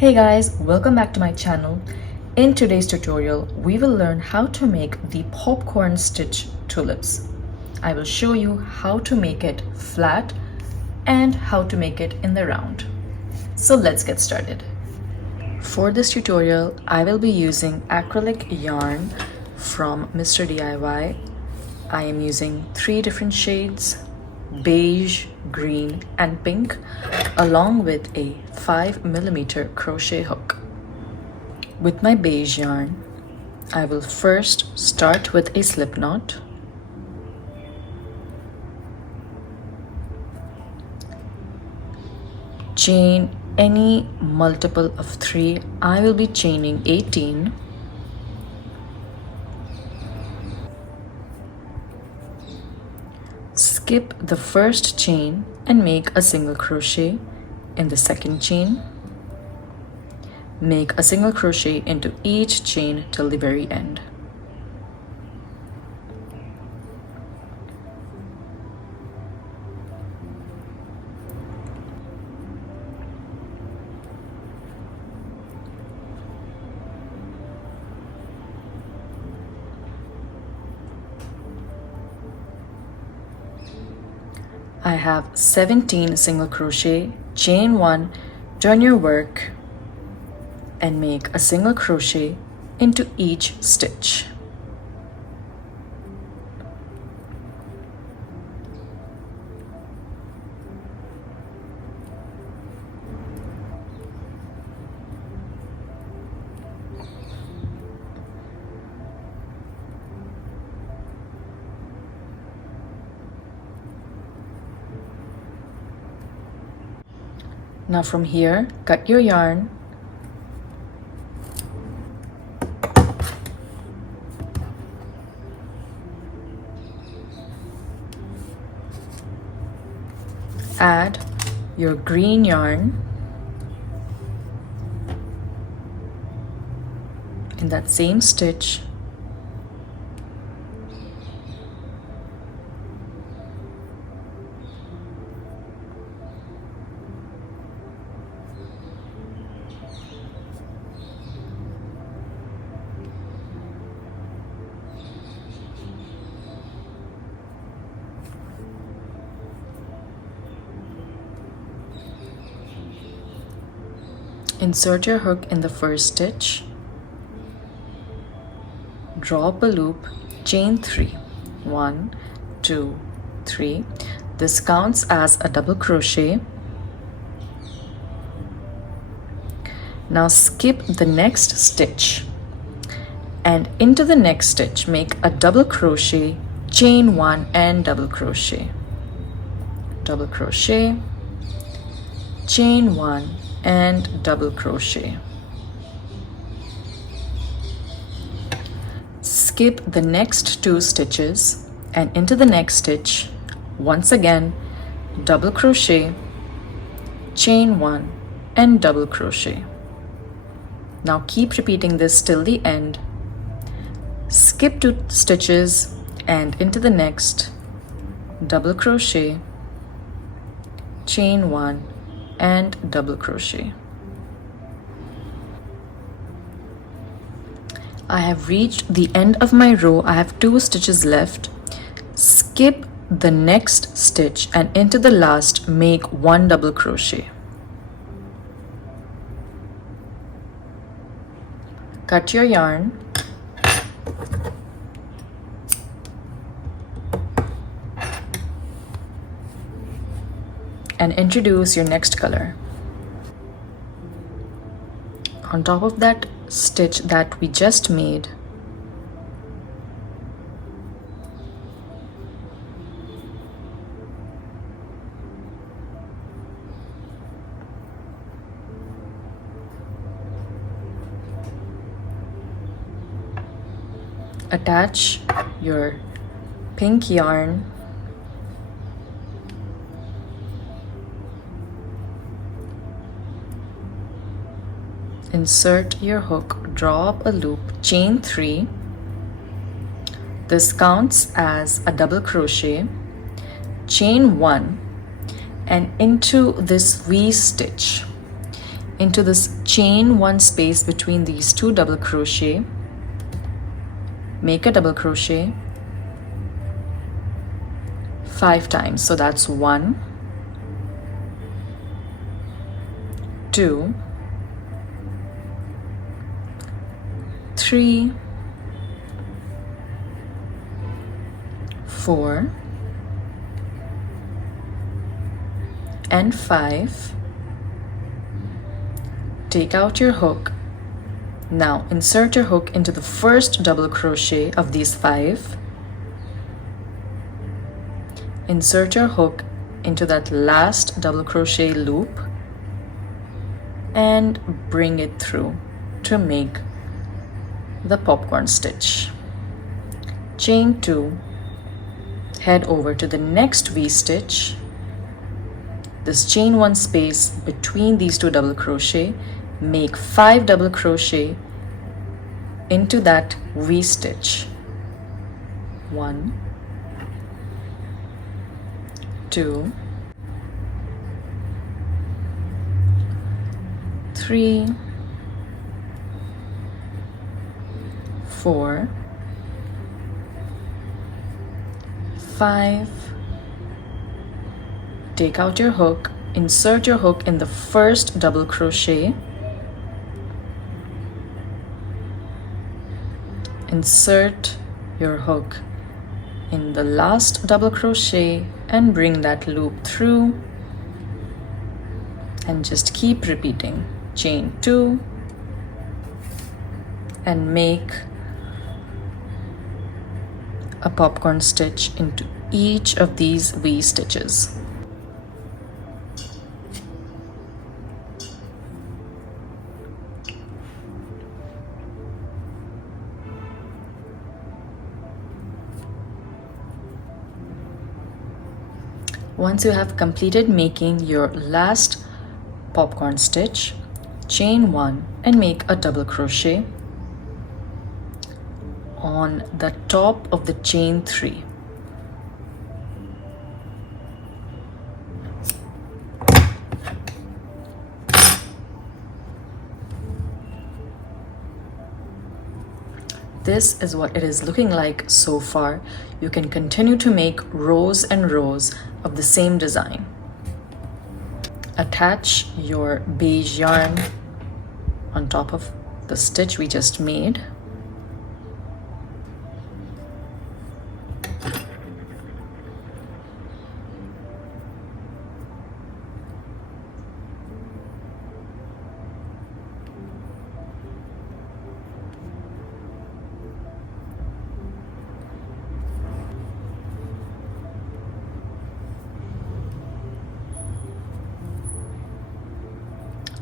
Hey guys, welcome back to my channel. In today's tutorial, we will learn how to make the popcorn stitch tulips. I will show you how to make it flat and how to make it in the round. So let's get started. For this tutorial, I will be using acrylic yarn from Mr. DIY. I am using 3 different shades: beige, green and pink, along with a 5mm crochet hook. With my beige yarn, I will first start with a slip knot. Chain any multiple of 3. I will be chaining 18. Skip the first chain and make a single crochet in the second chain. Make a single crochet into each chain till the very end. I have 17 single crochet, chain 1, turn your work and make a single crochet into each stitch. Now from here, cut your yarn . Add your green yarn in that same stitch . Insert your hook in the first stitch, draw up a loop, chain 3, 1, 2, 3. This counts as a double crochet. Now skip the next stitch and into the next stitch make a double crochet, chain 1 and double crochet, chain 1 and double crochet. Skip the next 2 stitches and into the next stitch, once again double crochet, chain 1 and double crochet. Now keep repeating this till the end. Skip 2 stitches and into the next, double crochet, chain 1 and double crochet. I have reached the end of my row. I have 2 stitches left. Skip the next stitch and into the last make 1 double crochet. Cut your yarn . And introduce your next color. On top of that stitch that we just made, attach your pink yarn . Insert your hook, draw up a loop, chain 3. This counts as a double crochet, chain 1 and into this V stitch into this chain one space between these two double crochet, make a double crochet 5 times. So that's 1, 2, 3, 4, and 5. Take out your hook. Now insert your hook into the first double crochet of these 5. Insert your hook into that last double crochet loop and bring it through to make the popcorn stitch. Chain 2, head over to the next V-stitch. This chain 1 space between these two double crochet, make 5 double crochet into that V-stitch. 1, 2, 3, 4, 5. Take out your hook, insert your hook in the first double crochet, insert your hook in the last double crochet and bring that loop through, and just keep repeating. Chain 2 and make a popcorn stitch into each of these V stitches. Once you have completed making your last popcorn stitch, chain 1 and make a double crochet on the top of the chain 3. This is what it is looking like so far. You can continue to make rows and rows of the same design. Attach your beige yarn on top of the stitch we just made.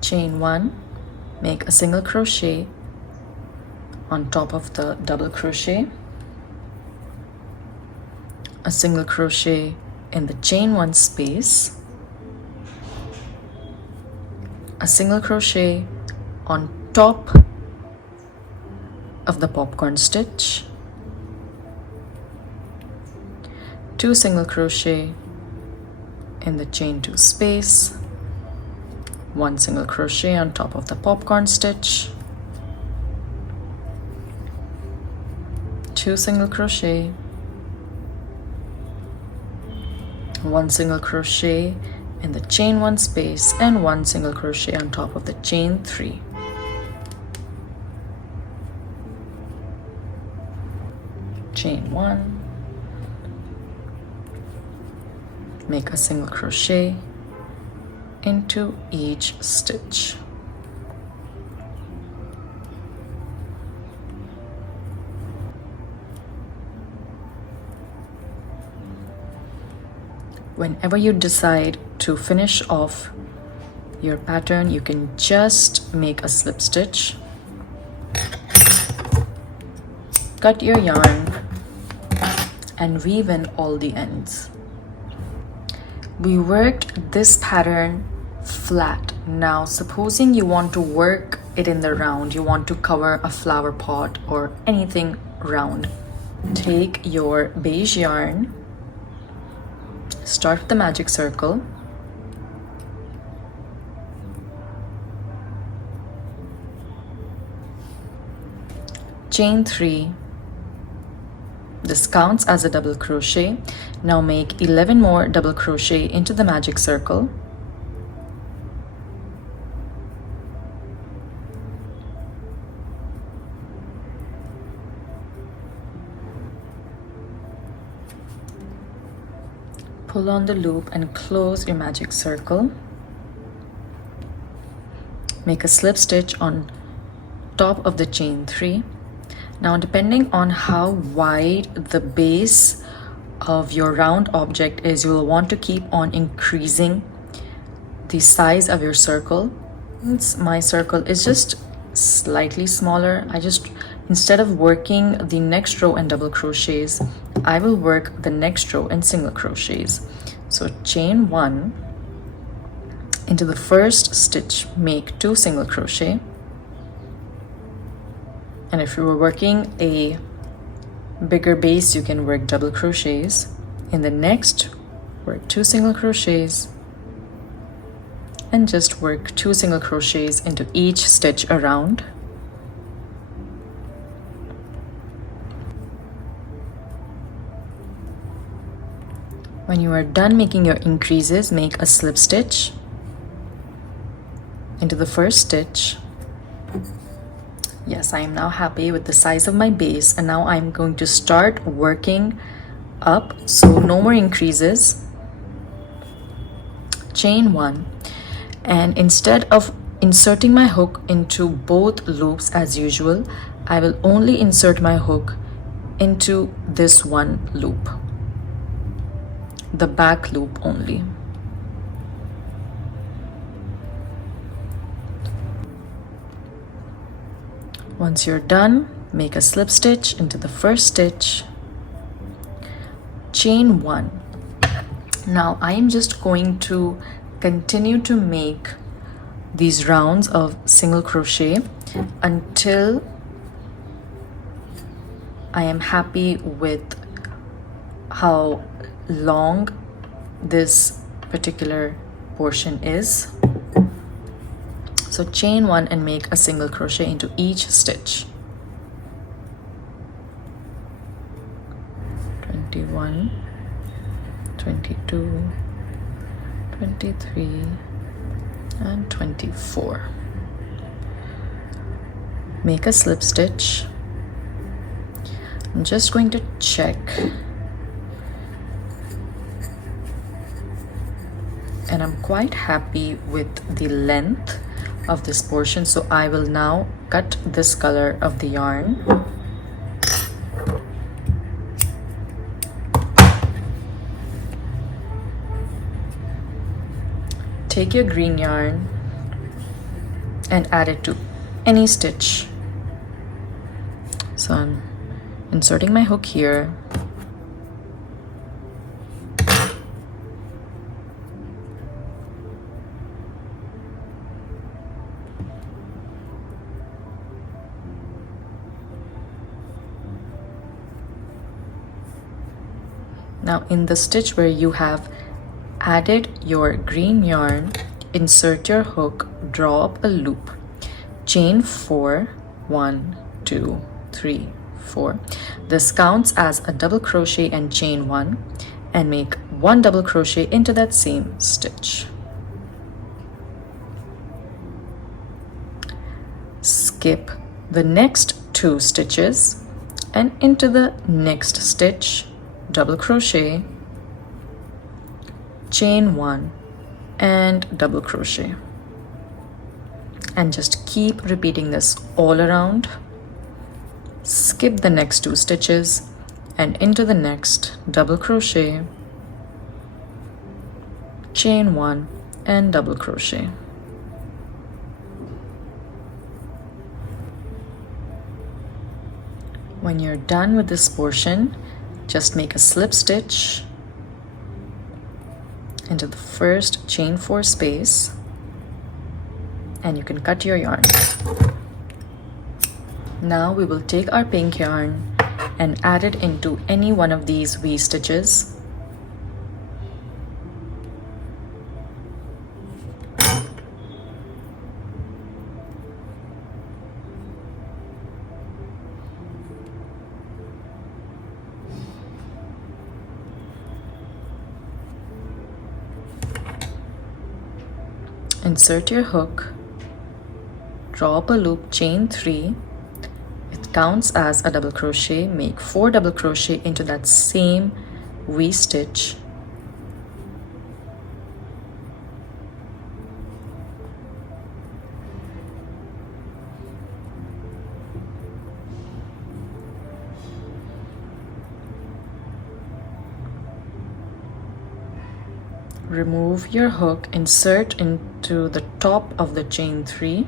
Chain 1, make a single crochet on top of the double crochet, a single crochet in the chain 1 space, a single crochet on top of the popcorn stitch, 2 single crochet in the chain 2 space, 1 single crochet on top of the popcorn stitch, 2 single crochet, 1 single crochet in the chain 1 space, and 1 single crochet on top of the chain 3. Chain 1, make a single crochet into each stitch. Whenever you decide to finish off your pattern, you can just make a slip stitch, cut your yarn, and weave in all the ends. We worked this pattern flat. Now supposing you want to work it in the round, you want to cover a flower pot or anything round, take your beige yarn, start with the magic circle, chain 3. This counts as a double crochet. Now make 11 more double crochet into the magic circle. Pull on the loop and close your magic circle. Make a slip stitch on top of the chain 3. Now, depending on how wide the base of your round object is, you will want to keep on increasing the size of your circle. Since my circle is just slightly smaller, instead of working the next row in double crochets, I will work the next row in single crochets. So chain 1, into the first stitch make 2 single crochet, and if you were working a bigger base, you can work double crochets. In the next, work 2 single crochets, and just work 2 single crochets into each stitch around. When you are done making your increases, make a slip stitch into the first stitch. Yes, I am now happy with the size of my base, and now I'm going to start working up, so no more increases. Chain 1, and instead of inserting my hook into both loops as usual, I will only insert my hook into this one loop, the back loop only. Once you're done, make a slip stitch into the first stitch, chain 1. Now I am just going to continue to make these rounds of single crochet until I am happy with how long this particular portion is. So chain 1 and make a single crochet into each stitch. 21, 22, 23, and 24. Make a slip stitch. I'm just going to check, and I'm quite happy with the length of this portion, so I will now cut this color of the yarn. Take your green yarn and add it to any stitch. So I'm inserting my hook here. Now in the stitch where you have added your green yarn, insert your hook, draw up a loop, chain 4, 1, 2, 3, 4. This counts as a double crochet and chain 1, and make 1 double crochet into that same stitch. Skip the next 2 stitches and into the next stitch, double crochet, chain 1 and double crochet, and just keep repeating this all around. Skip the next 2 stitches and into the next, double crochet, chain 1 and double crochet. When you're done with this portion, just make a slip stitch into the first chain 4 space, and you can cut your yarn. Now we will take our pink yarn and add it into any one of these V stitches. Insert your hook, draw up a loop, chain 3. It counts as a double crochet. Make 4 double crochet into that same V-stitch. Remove your hook, insert into the top of the chain 3.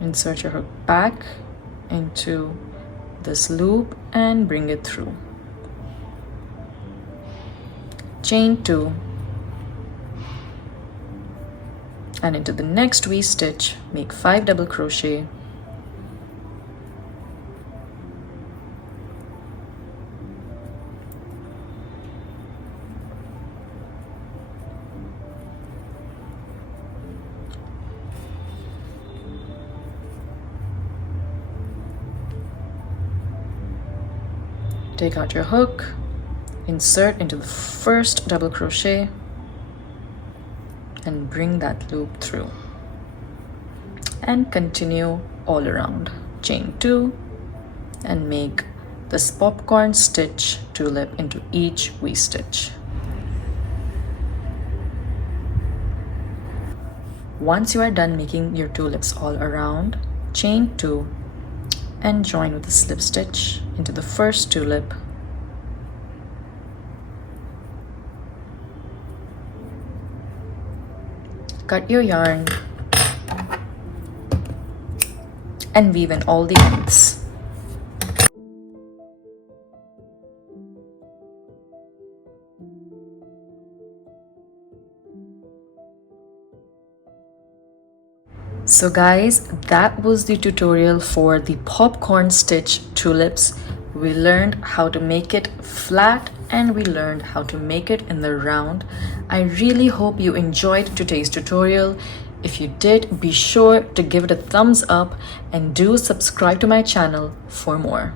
Insert your hook back into this loop and bring it through. Chain 2 and into the next V-stitch, make 5 double crochet. Take out your hook, insert into the first double crochet and bring that loop through, and continue all around. Chain 2 and make this popcorn stitch tulip into each V-stitch. Once you are done making your tulips all around, chain 2 and join with a slip stitch into the first tulip. Cut your yarn and weave in all the ends. So guys, that was the tutorial for the popcorn stitch tulips. We learned how to make it flat and we learned how to make it in the round. I really hope you enjoyed today's tutorial. If you did, be sure to give it a thumbs up and do subscribe to my channel for more.